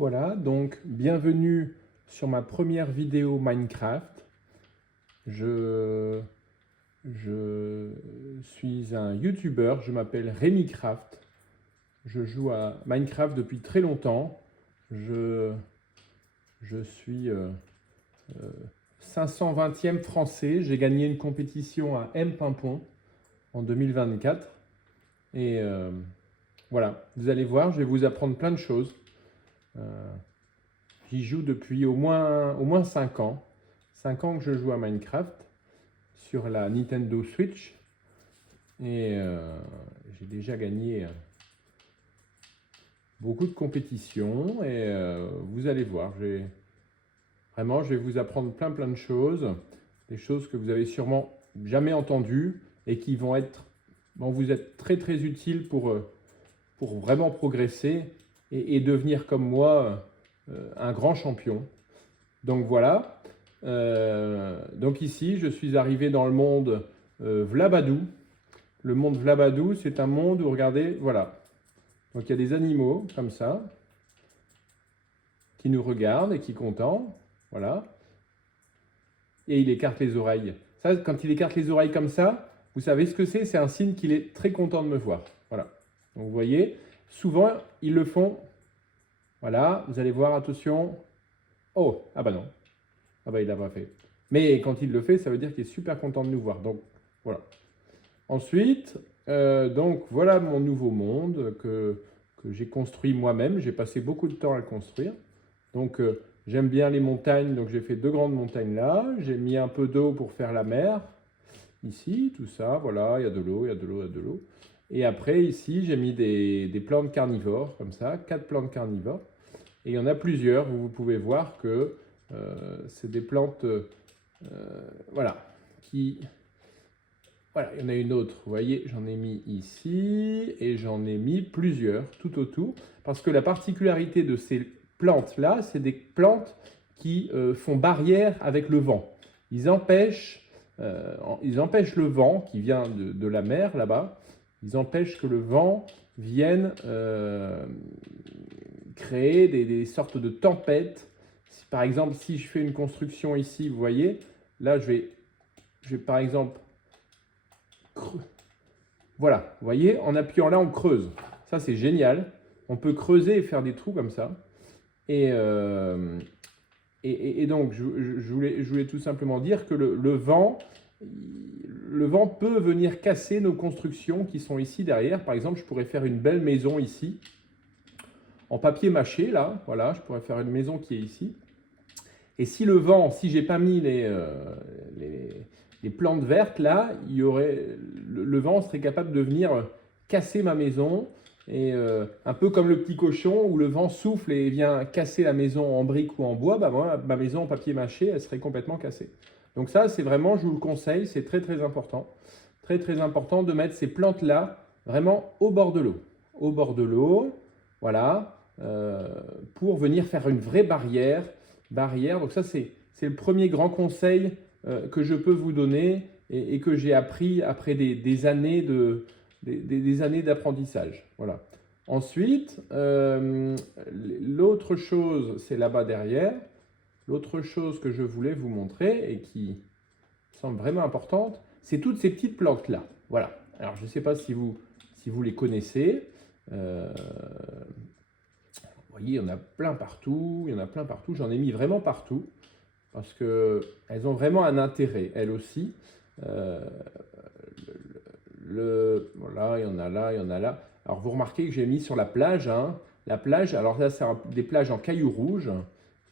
Voilà, donc bienvenue sur ma première vidéo Minecraft. Je, je suis un YouTuber, je m'appelle RémiCraft. Je joue à Minecraft depuis très longtemps. Je suis 520e français. J'ai gagné une compétition à M. Pimpon en 2024. Et voilà, vous allez voir, je vais vous apprendre plein de choses. J'y joue depuis au moins 5 ans. 5 ans que je joue à Minecraft sur la Nintendo Switch. Et j'ai déjà gagné beaucoup de compétitions. Et vous allez voir, vraiment, je vais vous apprendre plein de choses. Des choses que vous avez sûrement jamais entendues et qui vont vous être très utiles pour vraiment progresser et devenir comme moi un grand champion. Donc voilà. Donc ici, je suis arrivé dans le monde Vlabadou. Le monde Vlabadou, c'est un monde où, regardez, voilà. Donc il y a des animaux comme ça qui nous regardent et qui contemplent. Voilà. Et il écarte les oreilles. Ça, quand il écarte les oreilles comme ça, vous savez ce que c'est? C'est un signe qu'il est très content de me voir. Voilà. Donc vous voyez, souvent, ils le font. Voilà, vous allez voir, attention. Oh, ah bah non. Ah bah il l'a pas fait. Mais quand il le fait, ça veut dire qu'il est super content de nous voir. Donc voilà. Ensuite, donc voilà mon nouveau monde que j'ai construit moi-même. J'ai passé beaucoup de temps à le construire. Donc j'aime bien les montagnes, donc j'ai fait 2 grandes montagnes là. J'ai mis un peu d'eau pour faire la mer. Ici, tout ça, voilà, il y a de l'eau, il y a de l'eau, il y a de l'eau. Et après, ici, j'ai mis des plantes carnivores, comme ça, 4 plantes carnivores. Et il y en a plusieurs, vous pouvez voir que c'est des plantes, voilà, voilà, il y en a une autre, vous voyez, j'en ai mis ici, et j'en ai mis plusieurs, tout autour, parce que la particularité de ces plantes-là, c'est des plantes qui font barrière avec le vent. Ils empêchent le vent qui vient de la mer, là-bas, ils empêchent que le vent vienne créer des sortes de tempêtes. Par exemple, si je fais une construction ici, vous voyez, là, je vais par exemple, voilà, vous voyez, en appuyant là, on creuse. Ça, c'est génial. On peut creuser et faire des trous comme ça. Et donc, je voulais tout simplement dire que le vent peut venir casser nos constructions qui sont ici derrière. Par exemple, je pourrais faire une belle maison ici, en papier mâché, là. Voilà, je pourrais faire une maison qui est ici. Et si le vent, si j'ai pas mis les plantes vertes là, le vent serait capable de venir casser ma maison. Et un peu comme le petit cochon où le vent souffle et vient casser la maison en briques ou en bois, bah moi, ma maison en papier mâché, elle serait complètement cassée. Donc ça, c'est vraiment, je vous le conseille, c'est très important. Très important de mettre ces plantes-là vraiment au bord de l'eau. Au bord de l'eau, voilà, pour venir faire une vraie barrière. Donc ça, c'est le premier grand conseil que je peux vous donner et que j'ai appris après des années d'apprentissage. Voilà. Ensuite, l'autre chose, c'est là-bas derrière. L'autre chose que je voulais vous montrer et qui semble vraiment importante, c'est toutes ces petites plantes-là. Voilà. Alors, je ne sais pas si vous les connaissez. Vous voyez, il y en a plein partout. J'en ai mis vraiment partout parce qu'elles ont vraiment un intérêt, elles aussi. Voilà, il y en a là, il y en a là. Alors, vous remarquez que j'ai mis sur la plage. Hein, la plage, alors là, c'est des plages en cailloux rouges.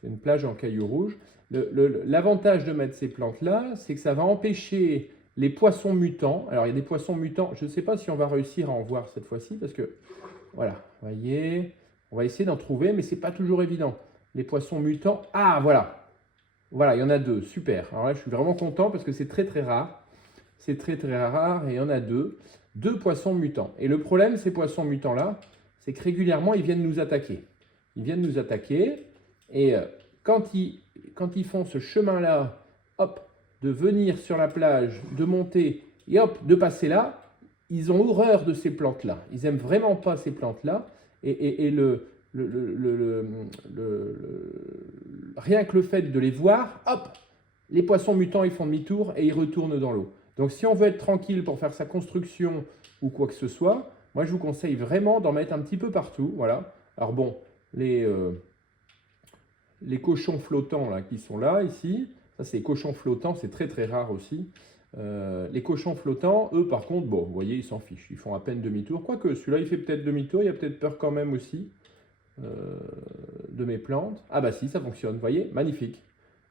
C'est une plage en cailloux rouges. L'avantage de mettre ces plantes-là, c'est que ça va empêcher les poissons mutants. Alors, il y a des poissons mutants. Je ne sais pas si on va réussir à en voir cette fois-ci parce que, voilà, vous voyez, on va essayer d'en trouver, mais ce n'est pas toujours évident. Les poissons mutants, ah, voilà. Voilà, il y en a 2, super. Alors là, je suis vraiment content parce que c'est très rare. C'est très rare et il y en a 2. 2 poissons mutants. Et le problème, ces poissons mutants-là, c'est que régulièrement, ils viennent nous attaquer. Ils viennent nous attaquer et quand ils font ce chemin-là, hop, de venir sur la plage, de monter et hop, de passer là, ils ont horreur de ces plantes-là. Ils n'aiment vraiment pas ces plantes-là. Et rien que le fait de les voir, hop, les poissons mutants, ils font demi-tour et ils retournent dans l'eau. Donc si on veut être tranquille pour faire sa construction ou quoi que ce soit, moi je vous conseille vraiment d'en mettre un petit peu partout. Voilà. Alors bon, les cochons flottants là, qui sont là, ici, ça c'est les cochons flottants, c'est très très rare aussi. Les cochons flottants, eux par contre, bon, vous voyez, ils s'en fichent, ils font à peine demi-tour. Quoique celui-là, il fait peut-être demi-tour, il y a peut-être peur quand même aussi de mes plantes. Ah bah si, ça fonctionne, vous voyez, magnifique.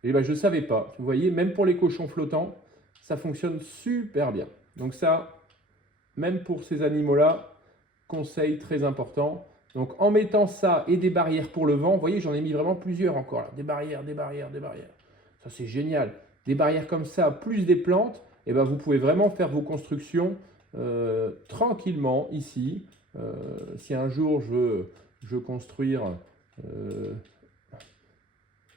Et bah je ne savais pas, vous voyez, même pour les cochons flottants, ça fonctionne super bien. Donc ça, même pour ces animaux-là, conseil très important. Donc en mettant ça et des barrières pour le vent, vous voyez, j'en ai mis vraiment plusieurs encore là. Des barrières, des barrières, des barrières. Ça c'est génial. Des barrières comme ça, plus des plantes, et ben vous pouvez vraiment faire vos constructions tranquillement ici. Si un jour je veux construire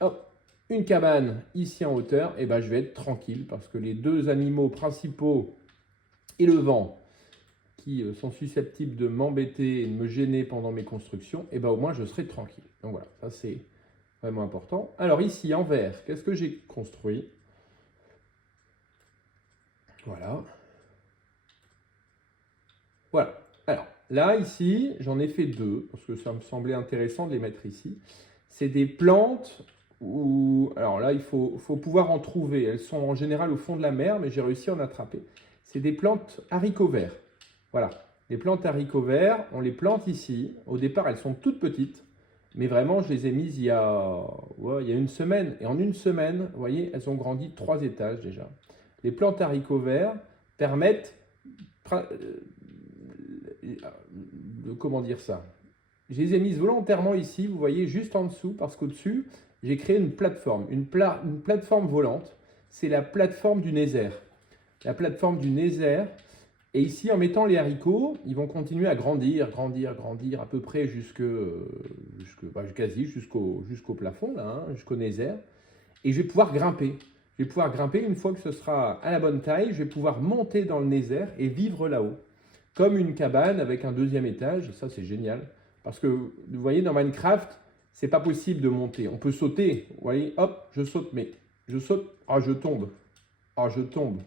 hop, une cabane ici en hauteur, et ben je vais être tranquille parce que les deux animaux principaux et le vent qui sont susceptibles de m'embêter et de me gêner pendant mes constructions, et ben au moins je serai tranquille. Donc voilà, ça c'est vraiment important. Alors ici en vert, qu'est-ce que j'ai construit? Voilà. Voilà. Alors là, ici, j'en ai fait deux, parce que ça me semblait intéressant de les mettre ici. C'est des plantes où... Alors là, il faut pouvoir en trouver. Elles sont en général au fond de la mer, mais j'ai réussi à en attraper. C'est des plantes haricots verts. Voilà. Les plantes haricots verts, on les plante ici. Au départ, elles sont toutes petites. Mais vraiment, je les ai mises il y a une semaine. Et en une semaine, vous voyez, elles ont grandi de 3 étages déjà. Les plantes haricots verts permettent comment dire ça? Je les ai mises volontairement ici, vous voyez, juste en dessous, parce qu'au-dessus, j'ai créé une plateforme, une plateforme volante. C'est la plateforme du Nether. La plateforme du Nether. Et ici, en mettant les haricots, ils vont continuer à grandir, grandir, grandir, à peu près quasi jusqu'au plafond, là, hein, jusqu'au Nether. Et je vais pouvoir grimper. Je vais pouvoir grimper une fois que ce sera à la bonne taille. Je vais pouvoir monter dans le Nether et vivre là-haut. Comme une cabane avec un deuxième étage. Ça, c'est génial. Parce que, vous voyez, dans Minecraft, c'est pas possible de monter. On peut sauter. Vous voyez, hop, je saute, mais je saute. Ah, je tombe. Ah, je tombe.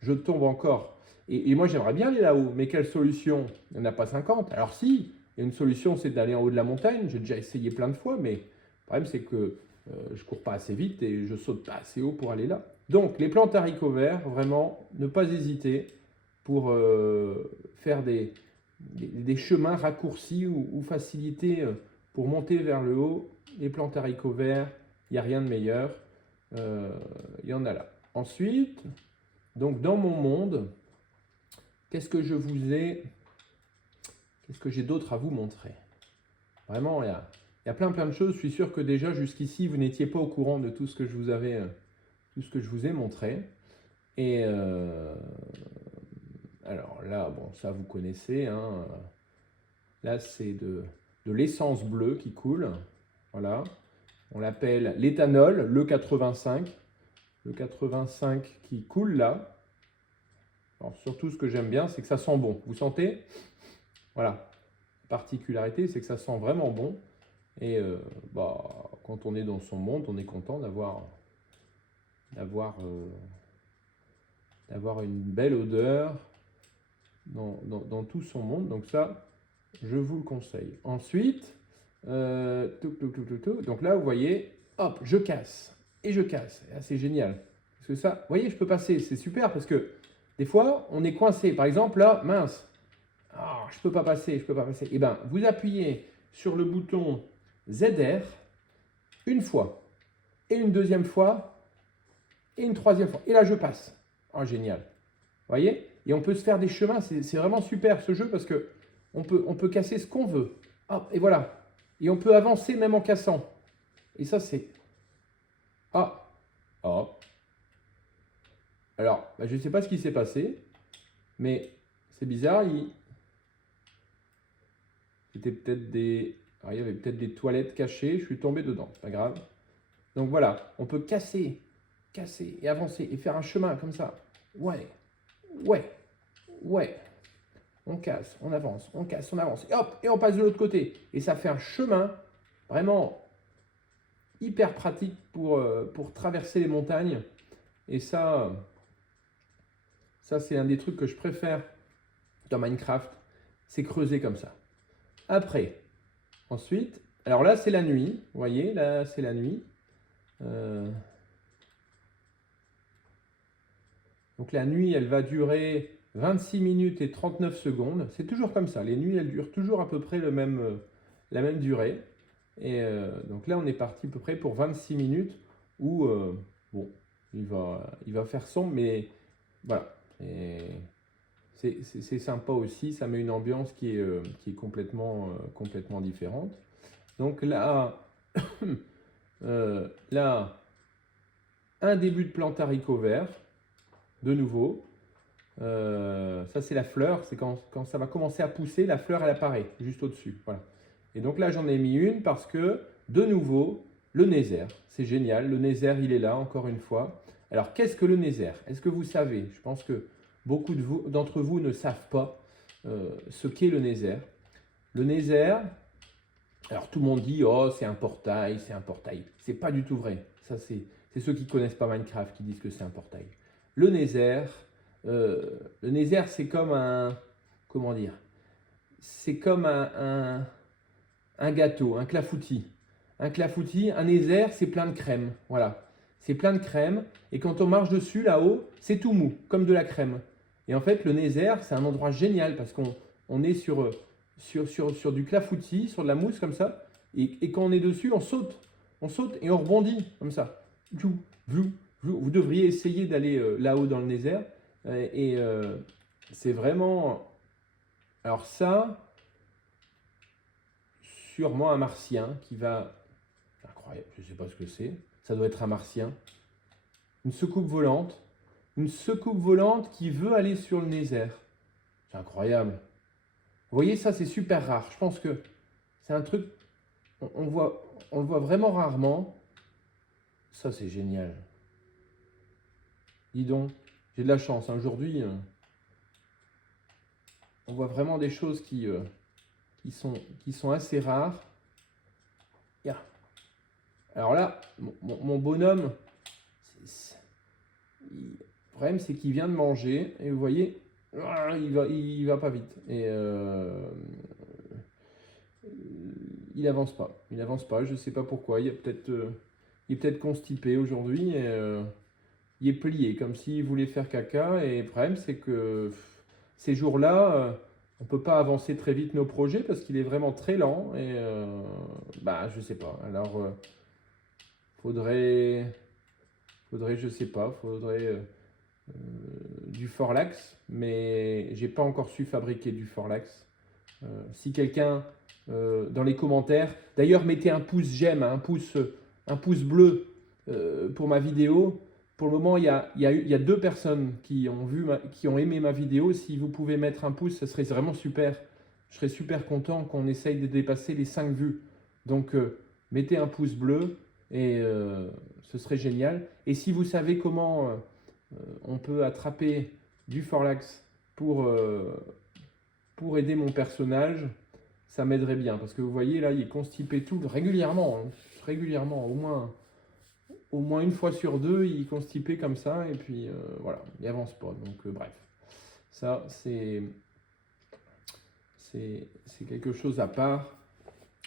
Je tombe encore. Et moi, j'aimerais bien aller là-haut. Mais quelle solution? Il n'y en a pas 50. Alors si, il y a une solution, c'est d'aller en haut de la montagne. J'ai déjà essayé plein de fois, mais le problème, c'est que je cours pas assez vite et je saute pas assez haut pour aller là. Donc, les plantes haricots verts, vraiment, ne pas hésiter pour faire des chemins raccourcis ou facilités pour monter vers le haut. Les plantes haricots verts, il n'y a rien de meilleur. Il y en a là. Ensuite, donc dans mon monde, qu'est-ce que j'ai d'autre à vous montrer? Vraiment, il y a plein de choses. Je suis sûr que déjà jusqu'ici, vous n'étiez pas au courant de tout ce que je vous ai montré. Et alors là, bon, ça vous connaissez, hein. Là, c'est de l'essence bleue qui coule. Voilà. On l'appelle l'éthanol, le 85. Le 85 qui coule là. Alors, surtout, ce que j'aime bien, c'est que ça sent bon. Vous sentez? Voilà. La particularité, c'est que ça sent vraiment bon. Et quand on est dans son monde, on est content d'avoir une belle odeur dans tout son monde. Donc ça, je vous le conseille. Ensuite, donc là, vous voyez, hop, je casse. Et je casse. C'est génial. Parce que ça, vous voyez, je peux passer. C'est super parce que des fois, on est coincé. Par exemple, là, mince. Oh, je peux pas passer, je peux pas passer. Eh bien, vous appuyez sur le bouton ZR une fois. Et une deuxième fois. Et une troisième fois. Et là, je passe. Oh, génial. Vous voyez? Et on peut se faire des chemins. C'est vraiment super ce jeu parce que on peut casser ce qu'on veut. Hop, et voilà. Et on peut avancer même en cassant. Et ça, c'est... Ah. Hop. Alors, je ne sais pas ce qui s'est passé. Mais c'est bizarre. C'était peut-être des... Alors, il y avait peut-être des toilettes cachées. Je suis tombé dedans. C'est pas grave. Donc voilà. On peut casser et avancer et faire un chemin comme ça. Ouais. Ouais. Ouais. on casse, on avance, on casse, on avance. Et hop, et on passe de l'autre côté. Et ça fait un chemin vraiment hyper pratique pour traverser les montagnes. Et ça c'est un des trucs que je préfère dans Minecraft, c'est creuser comme ça. Après, ensuite, alors là c'est la nuit, vous voyez, là c'est la nuit. Donc la nuit, elle va durer 26 minutes et 39 secondes. C'est toujours comme ça, les nuits, elles durent toujours à peu près la même durée. Et donc là, on est parti à peu près pour 26 minutes où, bon, il va faire sombre, mais voilà. C'est sympa aussi, ça met une ambiance qui est complètement différente. Donc là, là, un début de plante haricot vert, de nouveau. Ça, c'est la fleur, c'est quand ça va commencer à pousser, la fleur, elle apparaît juste au-dessus. Voilà. Et donc là, j'en ai mis une parce que, de nouveau, le Nether, c'est génial. Le Nether, il est là, encore une fois. Alors, qu'est-ce que le Nether? Est-ce que vous savez? Je pense que beaucoup d'entre vous ne savent pas ce qu'est le Nether. Le Nether, alors tout le monde dit, oh, c'est un portail, c'est un portail. C'est pas du tout vrai. Ça, c'est ceux qui ne connaissent pas Minecraft qui disent que c'est un portail. Le Nether, c'est comme un, comment dire, c'est comme un gâteau, un clafoutis. Un clafoutis, un Nether, c'est plein de crème. Voilà. C'est plein de crème. Et quand on marche dessus, là-haut, c'est tout mou, comme de la crème. Et en fait, le Nether, c'est un endroit génial parce qu'on est sur du clafoutis, sur de la mousse comme ça. Et quand on est dessus, on saute. On saute et on rebondit comme ça. Vous devriez essayer d'aller là-haut dans le Nether. C'est vraiment... Alors ça, sûrement un martien qui va... Incroyable, je ne sais pas ce que c'est. Ça doit être un martien. Une soucoupe volante. Une soucoupe volante qui veut aller sur le Nether. C'est incroyable. Vous voyez, ça, c'est super rare. Je pense que c'est un truc... On le voit vraiment rarement. Ça, c'est génial. Dis donc, j'ai de la chance. Aujourd'hui, on voit vraiment des choses qui sont assez rares. Yeah. Alors là, mon bonhomme, le problème c'est qu'il vient de manger et vous voyez, il va pas vite et il avance pas. Je sais pas pourquoi. Il est peut-être constipé aujourd'hui et il est plié comme s'il voulait faire caca. Et le problème c'est que ces jours-là, on ne peut pas avancer très vite nos projets parce qu'il est vraiment très lent et je sais pas. Alors faudrait je sais pas, du Forlax, mais j'ai pas encore su fabriquer du Forlax. Si quelqu'un dans les commentaires, d'ailleurs mettez un pouce j'aime, un pouce bleu pour ma vidéo. Pour le moment, il y a 2 personnes qui ont aimé ma vidéo. Si vous pouvez mettre un pouce, ce serait vraiment super. Je serais super content qu'on essaye de dépasser les 5 vues. Donc, mettez un pouce bleu et ce serait génial. Et si vous savez comment on peut attraper du Forlax pour aider mon personnage, ça m'aiderait bien. Parce que vous voyez, là, il est constipé tout régulièrement. Régulièrement, au moins une fois sur 2, il est constipé comme ça, et puis voilà, il avance pas. Donc bref, ça c'est quelque chose à part.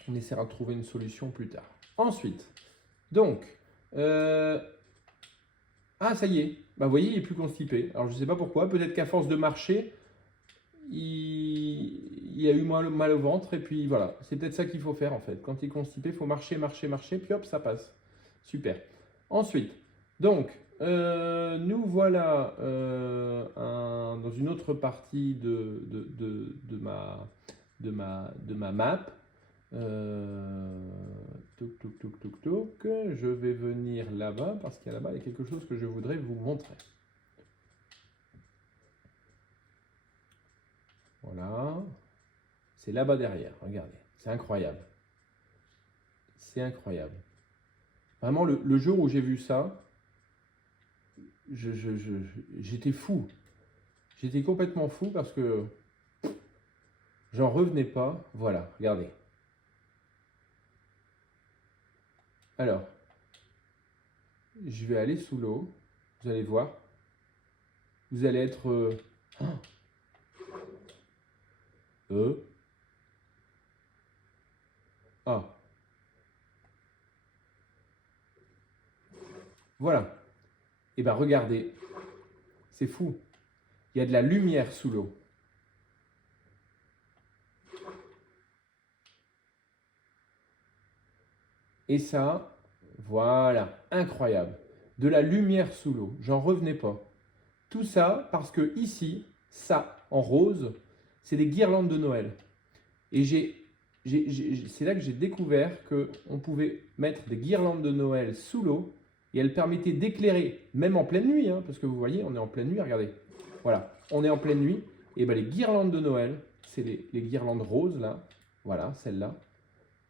On essaiera de trouver une solution plus tard. Ensuite, donc, ça y est, vous voyez, il est plus constipé. Alors je sais pas pourquoi, peut-être qu'à force de marcher, il a eu mal au ventre, et puis voilà, c'est peut-être ça qu'il faut faire en fait. Quand il est constipé, il faut marcher, puis hop, ça passe. Super. Ensuite, donc, nous voilà dans une autre partie de ma map. Je vais venir là-bas parce qu'il y a là-bas, il y a quelque chose que je voudrais vous montrer. Voilà. C'est là-bas derrière, regardez. C'est incroyable. C'est incroyable. Vraiment, le jour où j'ai vu ça, j'étais fou. J'étais complètement fou parce que J'en revenais pas. Voilà, regardez. Alors, je vais aller sous l'eau. Vous allez voir. Vous allez être... Ah. Voilà. Et bien regardez. C'est fou. Il y a de la lumière sous l'eau. Et ça, voilà, incroyable. De la lumière sous l'eau. J'en revenais pas. Tout ça parce que ici, ça, en rose, c'est des guirlandes de Noël. Et c'est là que j'ai découvert qu'on pouvait mettre des guirlandes de Noël sous l'eau et elles permettaient d'éclairer, même en pleine nuit, hein, parce que vous voyez, on est en pleine nuit, regardez. Voilà, on est en pleine nuit. Et ben les guirlandes de Noël, c'est les guirlandes roses, là. Voilà, celle-là.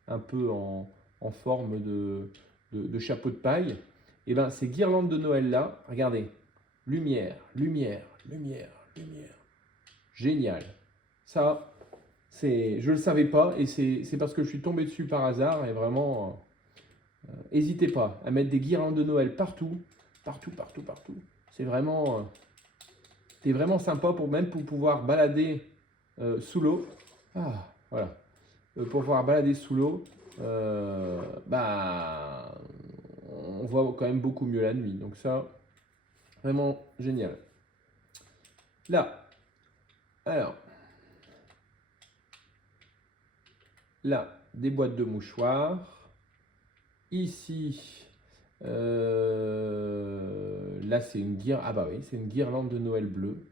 Un peu en forme de chapeau de paille. Et ben ces guirlandes de Noël-là, regardez. Lumière, lumière, lumière, lumière. Génial. Ça, je ne le savais pas et c'est parce que je suis tombé dessus par hasard et vraiment, n'hésitez pas à mettre des guirlandes de Noël partout, partout, partout, partout. C'est vraiment sympa même pour pouvoir balader sous l'eau. Ah, voilà. Pour pouvoir balader sous l'eau, bah, on voit quand même beaucoup mieux la nuit. Donc ça, vraiment génial. Là, alors, là, des boîtes de mouchoirs. Ici, là c'est une guirlande. Ah bah oui, c'est une guirlande de Noël bleue.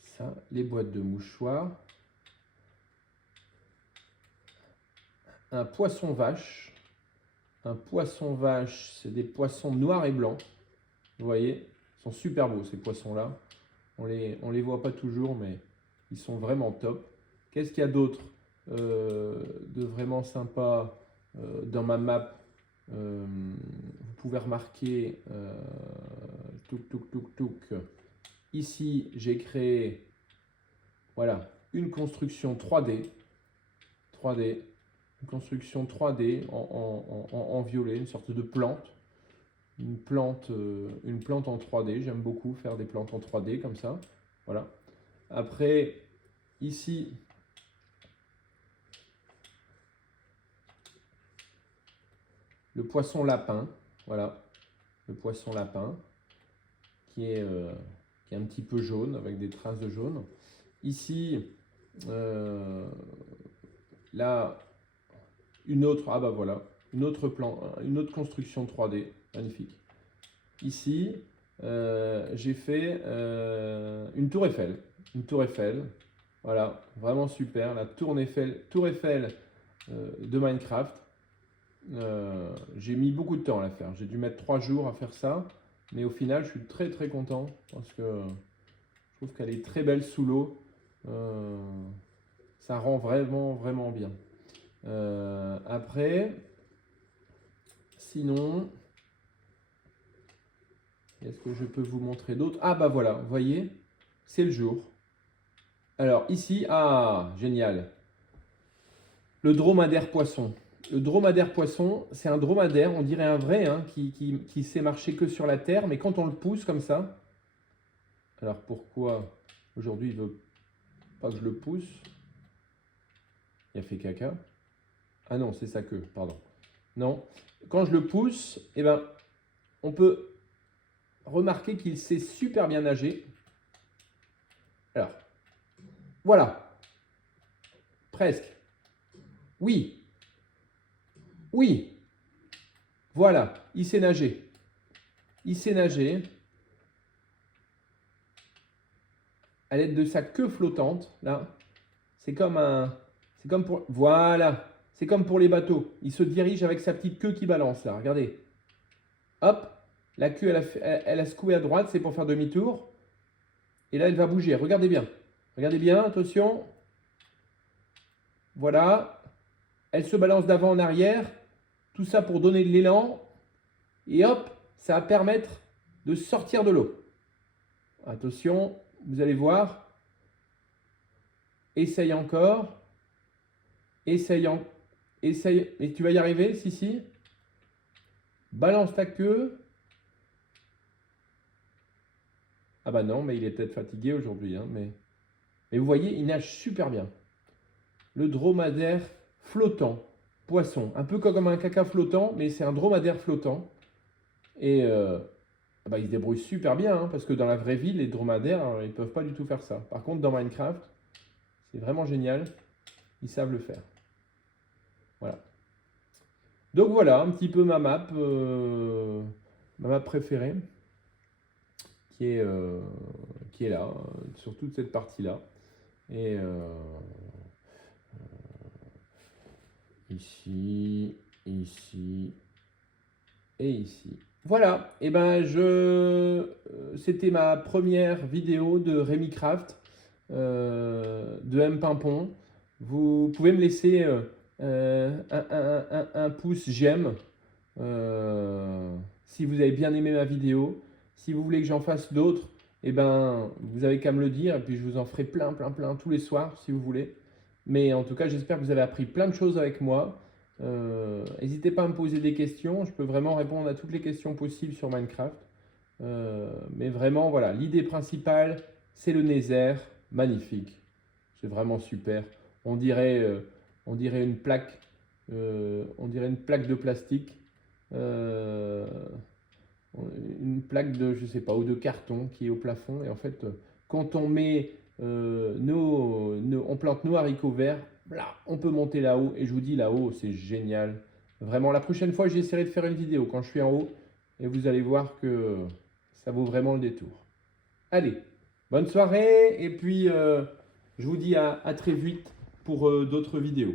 Ça, les boîtes de mouchoirs. Un poisson vache. Un poisson vache, c'est des poissons noirs et blancs. Vous voyez, ils sont super beaux ces poissons-là. On les voit pas toujours, mais ils sont vraiment top. Qu'est-ce qu'il y a d'autre de vraiment sympa dans ma map? Vous pouvez remarquer, ici j'ai créé voilà, une construction 3D, une construction 3D en violet, une sorte de plante, une plante en 3D. J'aime beaucoup faire des plantes en 3D comme ça. Voilà. Après, ici, le poisson lapin. Voilà, le poisson lapin qui est un petit peu jaune avec des traces de jaune. Ici, là, une autre, ah bah voilà, une autre construction 3D, magnifique. Ici, j'ai fait une tour Eiffel, voilà, vraiment super, la tour Eiffel de Minecraft. J'ai mis beaucoup de temps à la faire, j'ai dû mettre 3 jours à faire ça, mais au final, je suis très très content parce que je trouve qu'elle est très belle sous l'eau. Ça rend vraiment, vraiment bien. Après, sinon, est-ce que je peux vous montrer d'autres? Ah bah voilà, vous voyez, c'est le jour. Alors ici, ah, génial. Le dromadaire poisson. Le dromadaire poisson, c'est un dromadaire, on dirait un vrai, hein, qui sait marcher que sur la terre, mais quand on le pousse comme ça, alors pourquoi aujourd'hui il veut pas que je le pousse? Il a fait caca. Ah non, c'est sa queue, pardon. Non, quand je le pousse, eh ben, on peut remarquer qu'il sait super bien nager. Alors, voilà, presque. Oui, oui, voilà, il sait nager. Il sait nager à l'aide de sa queue flottante, là. C'est comme pour, voilà, c'est comme pour les bateaux. Il se dirige avec sa petite queue qui balance, là, regardez. Hop, la queue, elle a secoué à droite, c'est pour faire demi-tour. Et là, elle va bouger, regardez bien. Regardez bien, attention. Voilà, elle se balance d'avant en arrière. Tout ça pour donner de l'élan. Et hop, ça va permettre de sortir de l'eau. Attention, vous allez voir. essaye encore, essaye, essaye, et tu vas y arriver, si. Balance ta queue. Ah bah non, mais il est peut-être fatigué aujourd'hui, hein, mais vous voyez, il nage super bien. Le dromadaire flottant, poisson, un peu comme un caca flottant, mais c'est un dromadaire flottant. Et ah bah, il se débrouille super bien, hein, parce que dans la vraie vie, les dromadaires, ils ne peuvent pas du tout faire ça. Par contre, dans Minecraft, c'est vraiment génial, ils savent le faire. Voilà. Donc voilà, un petit peu ma map préférée, qui est là, sur toute cette partie-là. Et ici, ici et ici. Voilà, et ben c'était ma première vidéo de RémiCraft, de M. Pimpon. Vous pouvez me laisser un pouce j'aime si vous avez bien aimé ma vidéo. Si vous voulez que j'en fasse d'autres, et ben vous avez qu'à me le dire, et puis je vous en ferai plein tous les soirs si vous voulez. Mais en tout cas, j'espère que vous avez appris plein de choses avec moi. N'hésitez pas à me poser des questions, je peux vraiment répondre à toutes les questions possibles sur Minecraft. Mais vraiment, voilà, l'idée principale, c'est le Nether, magnifique. C'est vraiment super. On dirait une plaque, de plastique, une plaque de, je sais pas, ou de carton qui est au plafond. Et en fait, quand on met on plante nos haricots verts, là, on peut monter là-haut. Et je vous dis, là-haut, c'est génial. Vraiment, la prochaine fois, j'essaierai de faire une vidéo quand je suis en haut. Et vous allez voir que ça vaut vraiment le détour. Allez, bonne soirée. Et puis, je vous dis à très vite pour d'autres vidéos.